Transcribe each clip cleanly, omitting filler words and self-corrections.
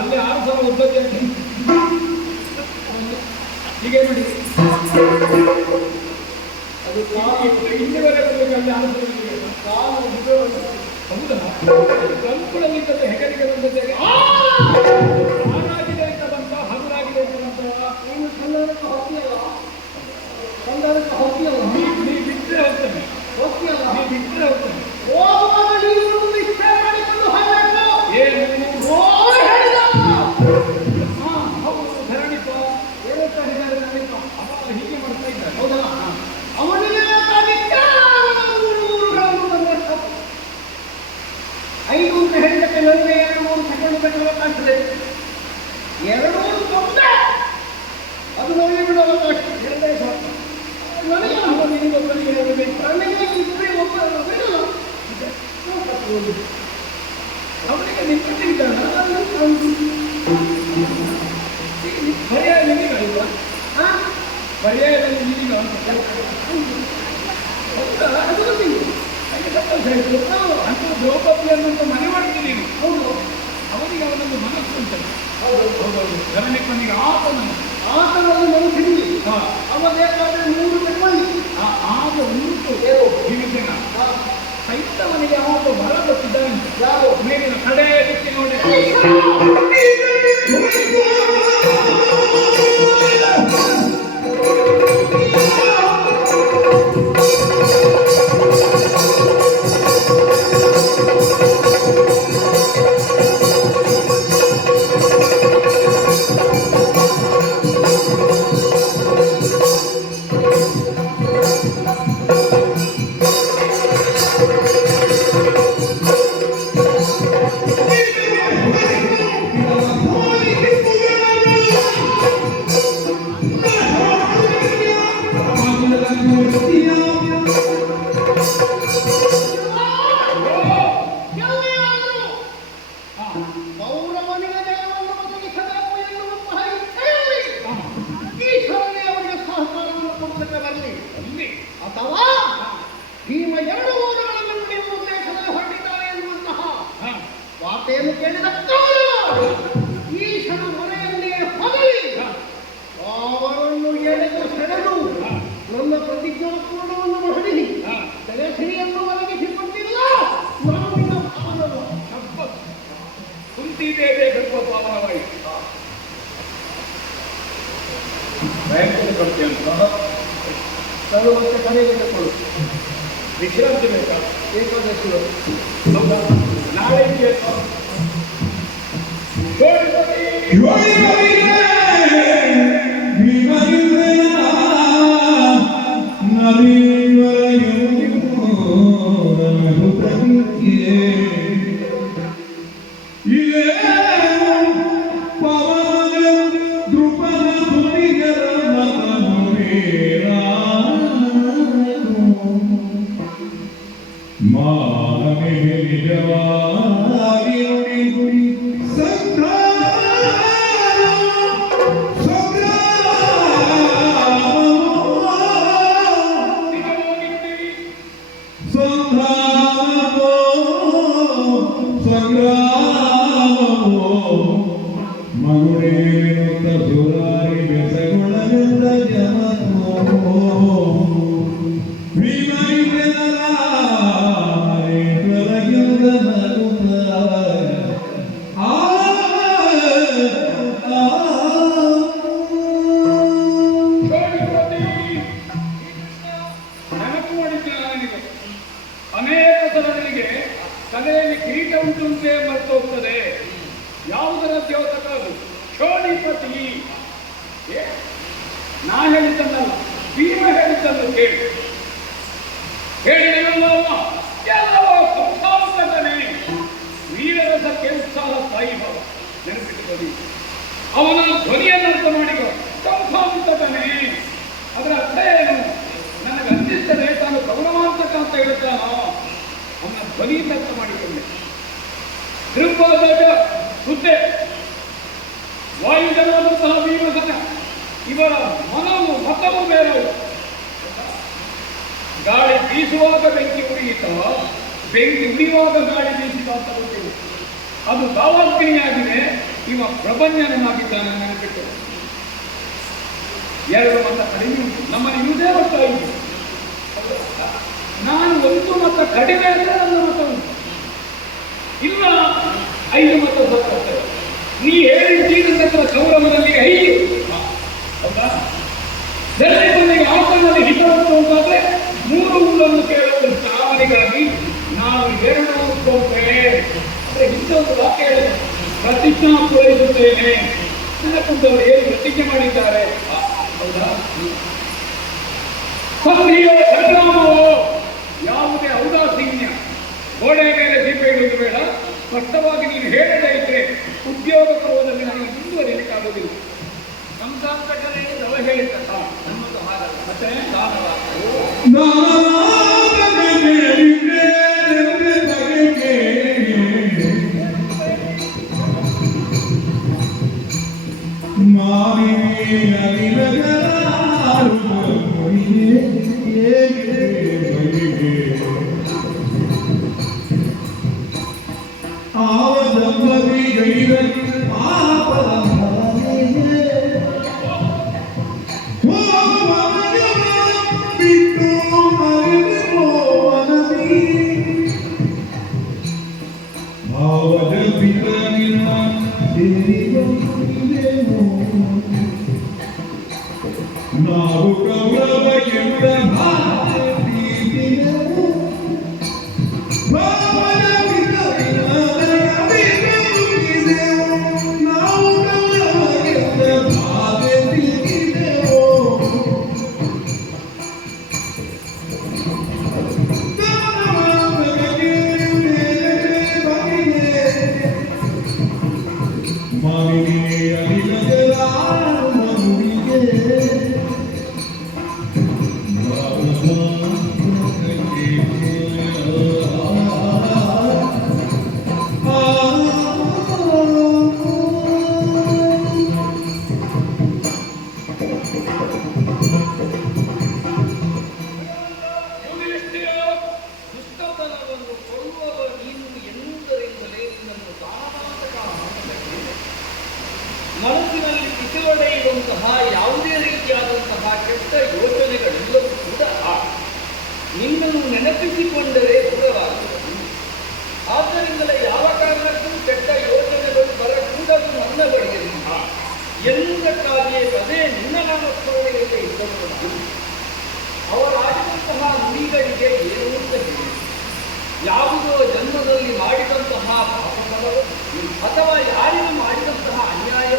ಅಲ್ಲಿ 6,000 ಉದ್ದಕ್ಕೆ ಹೀಗೆ ನೋಡಿ ಅದು ಇಲ್ಲಿವರೆಗೆ ಅಲ್ಲಿ 6,000 ಹೌದಾ ಕಂಕುಳಲ್ಲಿ ಹೆಗಲಿಗೆ ಬಂದದ್ದೇನೆ ಹಾಳಾಗಿದೆ ಅಂತ ಬಂತ ಹಗುರಾಗಿದೆ ಅಂತ ಬಂತ ನೀನು ಕಲ್ಲರಕ್ಕೆ ಹೋಗ್ತೀಯಲ್ಲ ಕಲ್ಲರಕ್ಕೆ ಹೋಗ್ತೀಯಲ್ಲ ನೀ ಬಿಟ್ಟರೆ ಹೋಗ್ತಾನೆ ಹೋಗ್ತೀಯಲ್ಲ ನೀ ಬಿಟ್ಟರೆ ಹೋಗ್ತಾನೆ ಹೋಗುವಾಗ ನೀನು ನಿಶ್ಚಯ ಮಾಡಿಕೊಂಡು ಹೋಗಬೇಕು ಏನು ಹೇಳಿದ ಹೌದು ಧರಣಿಪ ಏನಂತ ಹೇಳಿದ್ದಾರೆ ನನಗೆ ಅವ ಹೀಗೆ ಮಾಡ್ತಾ ಇದ್ದಾರೆ ಹೌದಲ್ಲ ಅವನಿಗೆ 5 ಅಂತ ಹೇಳಿದಕ್ಕೆ ನನಗೆ 2-3 ಸೆಕೆಂಡ್ ಬೇಕಾಗ್ತದೆ 2-3 ಕೊಟ್ಟೆ ಅದು ನನಗೆ ಬಿಡೋ ಅವಕಾಶ ಎರಡೇ ಸಾಕು ನನಗೆ ನಿನಗೊಬ್ಬರಿಗೆ ಹೇಳಬೇಕು ನನಗೆ ಇಬ್ಬರೇ ಒಬ್ಬರನ್ನು ಬಿಡಲ್ಲ ಅವನಿಗೆ ನಿಂತಿದ್ದಾನ ಪರ್ಯಾಯ ನಿನಗಲ್ವಾ ಪರ್ಯಾಯದಲ್ಲಿ ನಿನಗ ಹೌದಾ ಅದು ಗೊತ್ತಿಲ್ಲ ಅಂತ ದ್ರೌಪದಿ ಅನ್ನೋಂಥ ಮನೆ ಮಾಡ್ತೀನಿ ನೀನು ಹೌದು ಅವನಿಗೆ ಅವನೊಂದು ಮನಸ್ಸು ಉಂಟಲ್ಲ ಹೌದೌದು ಧರಣಿಪ್ಪನಿಗೆ ಆತನಲ್ಲಿ ಮನಸ್ಸಿರಲಿ ಅವನೇಕಾದ್ರೆ 3 ಬೆಟ್ಟಲ್ಲಿ ಆಗ ಉಂಟು ಭೀಮಸೇನ ಸೈತವನಿಗೆ ಅವನು ಬಲ ಗೊತ್ತಿದ್ದಾನೆ ಯಾರು ಮೇಲಿನ ಕಡೆ ದಿಕ್ಕಿ ನೋಡಿ ಅಥವಾ ಭೀಮ 2 ಓದಗಳನ್ನು ನೀವು ಉದ್ದೇಶದಲ್ಲಿ ಹೊರಟಿದ್ದಾರೆ ಎನ್ನುವಂತಹ ವಾರ್ತೆಯನ್ನು ಕೇಳಿದ ಈಶನ ಮನೆಯನ್ನೇ ಹೊಗಲಿ ಅವರನ್ನು ಎಳೆದು ಸೆಳೆದು ನನ್ನ ಪ್ರತಿಜ್ಞಾಪೂರ್ಣವನ್ನು ಹೊರಡಿ ತಲೆಸಿರಿಯನ್ನು ಒದಗಿಸಿಕೊಟ್ಟಿಲ್ಲ ನಾನು ಭಾವನವ ಕುಂತಿದ್ದೇವೆ ಗರ್ಭಪಾವನವಾಯಿತು ಸರ್ವಕ್ಕೆ ಕರೆಗೆ ತಗೊಳ್ಳು ವಿಶ್ರಾಂತಿ ಬೇಕಾ ಏಕಾದಶಿ ಹೌದಾ ನಾಳೆ ತಲೆಯಲ್ಲಿ ಕಿರೀಟ ಉಂಟುಂಟೆ ಮರ್ತೋಗ್ತದೆ. ಯಾವುದರ ದ್ಯೋತಕ ಅದು? ಶೋಣಿಪತಿ. ನಾ ಹೇಳಿದ್ದನ್ನಲ್ಲ, ಭೀಮ ಹೇಳಿದ್ದನ್ನು ಕೇಳಿ ಹೇಳಿದೆಲ್ಲವೋ ಎಲ್ಲವೋ ಸಂಸಾರನೇ. ವೀರರಸಕ್ಕೆ ಉತ್ಸಾಹ ಸ್ಥಾಯಿ ಭಾವ ನೆನಪಿಟ್ಟುಕೊಳ್ಳಿ. ಅವನ ಧ್ವನಿಯನ್ನು ಅರ್ಥ ಮಾಡಿಕೊ. ಸಂಸಾಂತಕನೇ ಅದರ ಅರ್ಥ ಏನು? ನನಗೆ ಅಂದಿದ್ದರೆ ತಾನು ಗೌರವಾಂತಕ ಅಂತ ಹೇಳ್ತಾನೋ ಅವನ ಧ್ವನಿಯಿಂದ ಅರ್ಥ ಮಾಡಿಕೊಂಡೆ. ದೃಗ್ವಾದ ಹುದ್ದೆ ವಾಯುಜನಾದಂತಹ ಭೀಮಸನ ಇವರ ಮನವು ಮತವು ಬೇರೆವು. ಗಾಳಿ ಬೀಸುವಾಗ ಬೆಂಕಿ ಉರಿಯಿತ, ಬೆಂಕಿ ಉರಿಯುವಾಗ ಗಾಳಿ ಬೀಸಿದ ಅಂತ ಗೊತ್ತಿದೆ. ಅದು ಭಾವಾಗ್ನಿಯಾಗಿದೆ. ಇವ ಪ್ರಪಂಚನಾಗಿದ್ದಾನೆ ನೆನಪಿಟ್ಟು. ಎರಡು ಮತ ಕಡಿಮೆ ಉಂಟು. ನಮ್ಮಲ್ಲಿ ಇರುವುದೇ ಮತ ಉಂಟು. ನಾನು ಒಂದು ಮತ ಕಡಿಮೆ ಅಂದರೆ ನನ್ನ ಮತ ಉಂಟು. ಇಲ್ಲ 5 ಮತ ಬರ್ತದೆ. ನೀ ಹೇಳಿದ್ದೀರಿ ಗೌರವದಲ್ಲಿ 5. ಹೌದಾ? ಧರ್ಮನಿಗೆ ಆತನಲ್ಲಿ ಹಿತವತ್ತು ಅಂತಾದ್ರೆ 3 ಊರನ್ನು ಕೇಳುವ ಅವನಿಗಾಗಿ ನಾವು 2 ಕೊಂಬೆ ಅಂದ್ರೆ ಇಂಥೊಂದು ವಾಕ್ಯ ಹೇಳಿದೆ. ಪ್ರತಿಜ್ಞಾ ಪೂರೈಸುತ್ತೇನೆ. ನೆನಪುಂಟವರು ಏನು ಪ್ರತಿಜ್ಞೆ ಮಾಡಿದ್ದಾರೆ. ಹೌದಾ? ಸಂಧಿಯೋ ಸಂಗ್ರಾಮವೋ ಯಾವುದೇ ಔದಾಸೀನ್ಯ ಗೋಡೆ ಮೇಲೆ ದೀಪ ಇಡುವುದು ಬೇಡ. ಸ್ಪಷ್ಟವಾಗಿ ನೀನು ಹೇಳದೇ ಇದ್ರೆ ಉದ್ಯೋಗ ಪರ್ವದಲ್ಲಿ ನನಗೆ ಮುಂದುವರಿಯಲಿಕ್ಕಾಗುವುದಿಲ್ಲ. ಸಂಸಾಂತಕನೇ ನವ ಹೇಳಿದ್ದ ನಮ್ಮದು ಹಾಗಲ್ಲ. ಮತ್ತೆ ನಾವು ಗೌರವ ಎಂಬ ಮನಸ್ಸಿನಲ್ಲಿ ಕಿಸಿಲೊಡೆಯುವಂತಹ ಯಾವುದೇ ರೀತಿಯಾದಂತಹ ಕೆಟ್ಟ ಯೋಚನೆಗಳೆಲ್ಲವೂ ಕೂಡ ನಿನ್ನನ್ನು ನೆನಪಿಸಿಕೊಂಡರೆ ದೂರವಾಗುವುದು. ಆದ್ದರಿಂದಲೇ ಯಾವ ಕಾರಣಕ್ಕೂ ಕೆಟ್ಟ ಯೋಚನೆಗಳು ಬರಕೂಡದು ನನ್ನ ಬಳಿಯಲ್ಲಿ ಎನ್ನುವುದಕ್ಕಾಗಿಯೇ ಅದೇ ನಿನ್ನ ನಾಮಸ್ಮರಣೆಯಲ್ಲಿ ಇದ್ದವರು. ಅವರಾಡಿದಂತಹ ನುಡಿಗಳಿಗೆ ಏನು ಅಂತ ಹೇಳಿ ಯಾವುದೋ ಜನ್ಮದಲ್ಲಿ ಮಾಡಿದಂತಹ ಪಾಪಫಲವು ಅಥವಾ ಯಾರಿಗೂ ಮಾಡಿದಂತಹ ಅನ್ಯಾಯ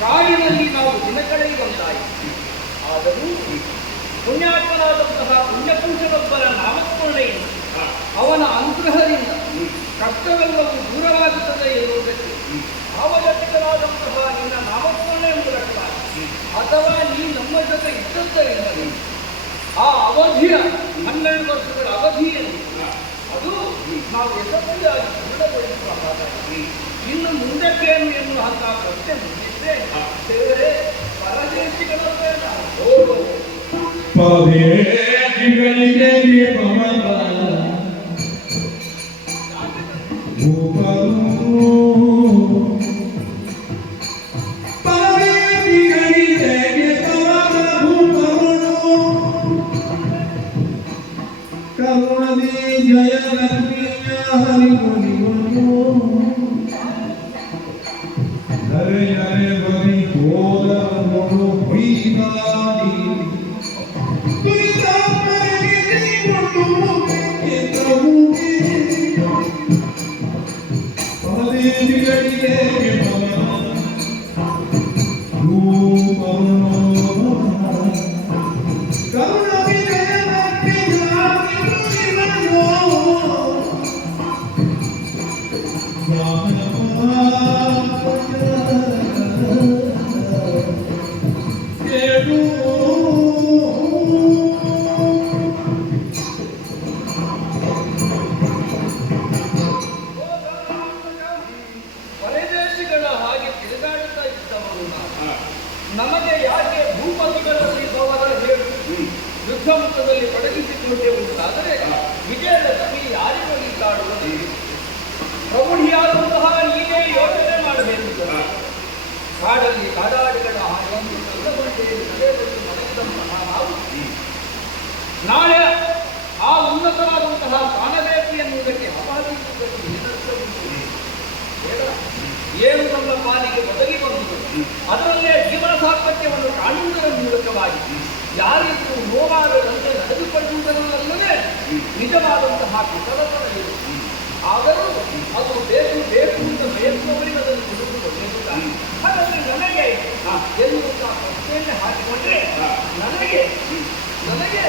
ಕಾಡಿನಲ್ಲಿ ನಾವು ದಿನ ಕಳೆಯುವಂತಾಯಿತು. ಆದರೂ ಪುಣ್ಯಾತ್ಮನಾದಂತಹ ಪುಣ್ಯಪುರುಷನೊಬ್ಬರ ನಾಮಸ್ಮರಣೆಯಿಂದ ಅವನ ಅನುಗ್ರಹದಿಂದ ಕಷ್ಟವೆಲ್ಲವೂ ದೂರವಾಗುತ್ತದೆ ಎನ್ನುವುದಕ್ಕೆ ಭಾವಗತಿಕರಾದಂತಹ ನಿನ್ನ ನಾಮಸ್ಮರಣೆ ಮೂಲಕವಾಗಿ ಅಥವಾ ನೀ ನಮ್ಮ ಜೊತೆ ಇದ್ದದ್ದರಿಂದಲೇ ಆ ಅವಧಿಯ 12 ವರ್ಷಗಳ ಅವಧಿಯಲ್ಲಿ ಅದು ನಾವು ಯಶಸ್ವಿಯಾಗಿ ಪೂರ್ಣಗೊಳಿಸುವ ಹಾಗಾಗಿ ಇನ್ನು ಮುಂದಕ್ಕೇನು ಎನ್ನುವಂತಹ ಪ್ರಶ್ನೆ ಮುಗಿದ್ರೆ ದೇವರೇ ಪರದೇಶಿಗಳನ್ನೇ ನಾವು ಪರದೇಶಿಗಳಿಗೆ ಜಯ ಲಕ್ಷ್ಮೀ ಹರಿ ಹರೆ ಹರೆ ಬರಿ ಹೋದ ಶ್ರೀಗಳಿಗೆ ಪರದೇಶಿಗಳ ಹಾಗೆ ತಿರುಗಾಡುತ್ತಾ ಇದ್ದವರು ನಾವು. ನಮಗೆ ಯಾಕೆ ಭೂಪತಿಗಳಲ್ಲಿ ಬವರ ಹೇಳು ಯುದ್ಧ ಮುಖದಲ್ಲಿ ತೊಡಗಿಸಿಕೊಳ್ಳುವುದಾದರೆ ವಿಜಯದ ಕವಿ ಯಾರಿಗಾಗಿ ಕಾಡುವುದು? ಪ್ರೌಢಿಯಾದಂತಹ ನೀವೇ ಯೋಚನೆ ಮಾಡಬೇಕು. ಕಾಡಲ್ಲಿ ಕಾಡಾಡಿಗಳ ಹಾಗೆಂದು ಕಲ್ಲಬಂಡೆಯಲ್ಲಿ ನಡೆಯಲು ಮಲಗಿದಂತಹ ನಾವು ನಾಳೆ ಆ ಉನ್ನತವಾದಂತಹ ಸ್ಥಾನವೇತಿ ಎನ್ನುವುದಕ್ಕೆ ಅಪಾದಿಸುವುದಕ್ಕೆ ಏನು ನಮ್ಮ ಪಾಲಿಗೆ ಒದಗಿ ಬಂದುದು. ಅದರಲ್ಲೇ ಜೀವನ ಸಾಮರ್ಥ್ಯವನ್ನು ಕಾಣುವುದರ ಮೂಲಕವಾಗಿ ಯಾರಿಗೂ ನೋವಾಗದಂತೆ ನಡೆದುಕೊಳ್ಳುವುದರಲ್ಲೇ ನಿಜವಾದಂತಹ ಕುಶಲತನ ಇದೆ. ಆದರೂ ಅದು ಬೇಕು ಬೇಕು ಅಂತ ಬಯಸುವವರಿಗೆ ಅದನ್ನು ತಿಳಿದುಕೊಳ್ಳುವುದಿಲ್ಲ. ಹಾಗಾಗಿ ನನಗೆ ಎನ್ನುವಂತಹ ಪ್ರಶ್ನೆಯನ್ನೇ ಹಾಕಿಕೊಂಡ್ರೆ ನನಗೆ ಬಡವನೇ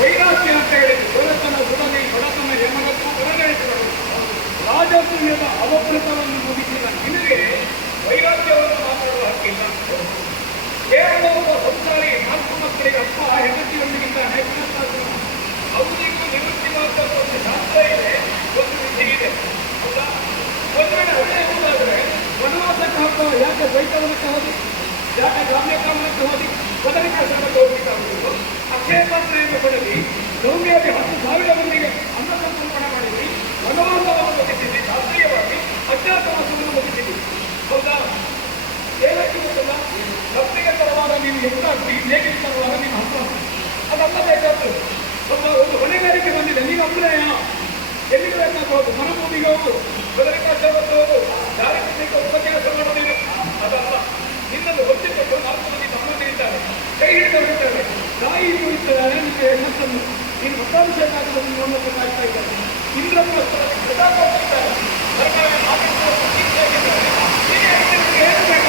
ವೈರಾಗ್ಯ ಅಂತ ಹೇಳಿದ್ರು. ದೊರೆತನ ಬುಡನೆ ಬಡತನ ಯಮನಕ್ಕೂ ಹೊರಗಳಿಸಿದರು. ರಾಜಕೀಯದ ಅವಭೃತವನ್ನು ಮುಗಿಸಿದ ನಿನಗೆ ವೈರಾಗ್ಯವನ್ನು ಮಾತಾಡುವ ಹಕ್ಕಿಲ್ಲ. ಕೇವಲ ಒಬ್ಬ ಸಂಸಾರಿ 4 ಮಕ್ಕಳಿಗೆ ಅಪ್ಪ ಹೆಂಡತಿಯೊಂದಿಗಿದ್ದಾನೆ. ಅವನಿಗೂ ನಿವೃತ್ತಿ ಮಾತ್ರ ಶಾಸ್ತ್ರ ಇದೆ, ಒಂದು ವಿಧಿ ಇದೆ. ಹೌದಾ? ಒಂದು ವೇಳೆ ಒಳ್ಳೆಯ ಹೋದಾದರೆ ವನವಾಸಕ್ಕೆ ಹಾಕುವ ಯಾಕೆ ದ್ವೈತವನಕ್ಕೆ ಹೋದಿ, ಯಾಕೆ ಗ್ರಾಮ್ಯಕಾಮನಕ್ಕೆ ಹೋದಿ, ಬದರಿಕಾಶ್ರಮಕ್ಕೆ ಹೋಗಬೇಕಾಗುವುದು. ಅಕ್ಷಯ ಪಾತ್ರೆಯನ್ನು ಪಡೆದಿ ಗೌಮ್ಯಾದಿ 10,000 ಮಂದಿಗೆ ಅನ್ನಸಂತರ್ಪಣೆ ಮಾಡಿದ್ರಿ. ವನವಾಸವನ್ನು ಮುಗಿಸಿದ್ರಿ, ಶಾಸ್ತ್ರೀಯವಾಗಿ ಅಜ್ಞಾತವಾಸವನ್ನು ಮುಗಿಸಿದ್ರಿ. ಹೌದಾ? ಏನಕ್ಕೆ ಗೊತ್ತಲ್ಲ, ಭಕ್ತಿಗೆ ತರುವಾಗ ನೀವು ಎಷ್ಟಾಗ್ತಿ, ಹೇಗೆ ತರುವಾಗ ನೀವು ಹಬ್ಬ ಅದಲ್ಲ ಬೇಕಾದ್ರು. ಒಂದು ಹೊಣೆಗಾರಿಕೆ ಬಂದಿದೆ, ನೀವು ಅಭಿನಯ ಎಲ್ಲಿಗೆ ಬೇಕಾಗಬಹುದು, ಮರುಭೂಮಿಗೆ ಹೋಗು, ಬದರಿಕಾಶ್ರಮಕ್ಕೆ ಹೋಗು, ಧಾರ್ಮಿಕ ಉಪನ್ಯಾಸ ಮಾಡೋದಿಲ್ಲ. ಅದಲ್ಲ, ನಿನ್ನನ್ನು ಹೊತ್ತಿಕೊಂಡು 4 ಮಂದಿ ತಮ್ಮಂದಿರಿದ್ದಾರೆ, ಕೈ ಹಿಡಿದವರಿದ್ದಾರೆ, ತಾಯಿ ಇದ್ದಾರೆ. ನಿಮಗೆ ಹೆಣ್ಣನ್ನು ನೀನು ಮತಾಭಿಷೇಕಾಗದಲ್ಲಿ ನೋಡಲು ಕಾಯ್ತಾ ಇದ್ದಾರೆ. ಇಂದ್ರಪ್ರಸ್ಥರ ಪ್ರತಾಪಿದ್ದಾರೆ, ಸರ್ಕಾರ ಏನು ಬೇಡ.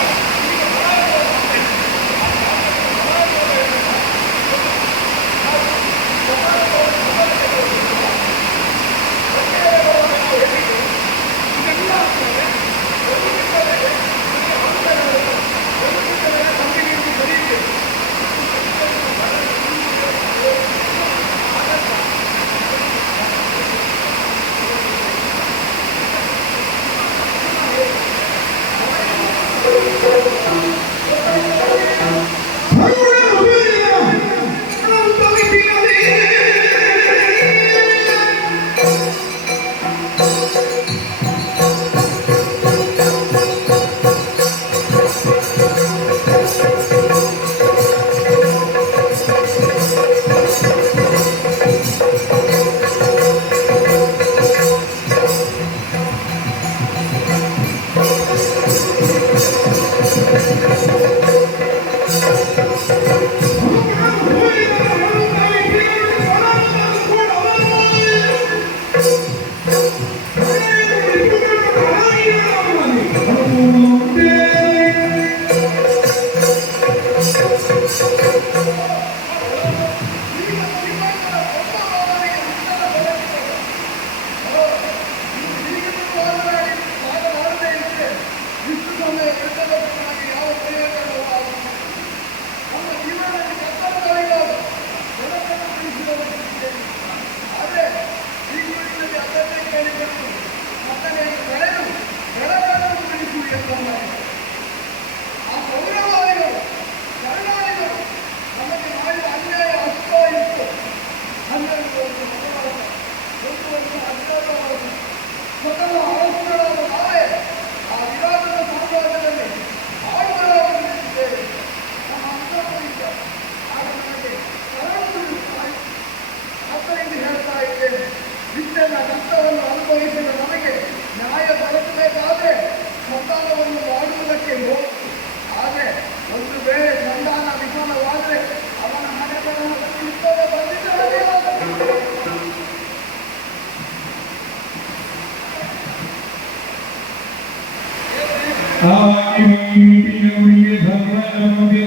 ಆಕಿನಿಗೆ ಧರ್ಮನಮಗೆ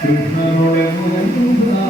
ಕೃಷ್ಣನೊಡೆ ಆ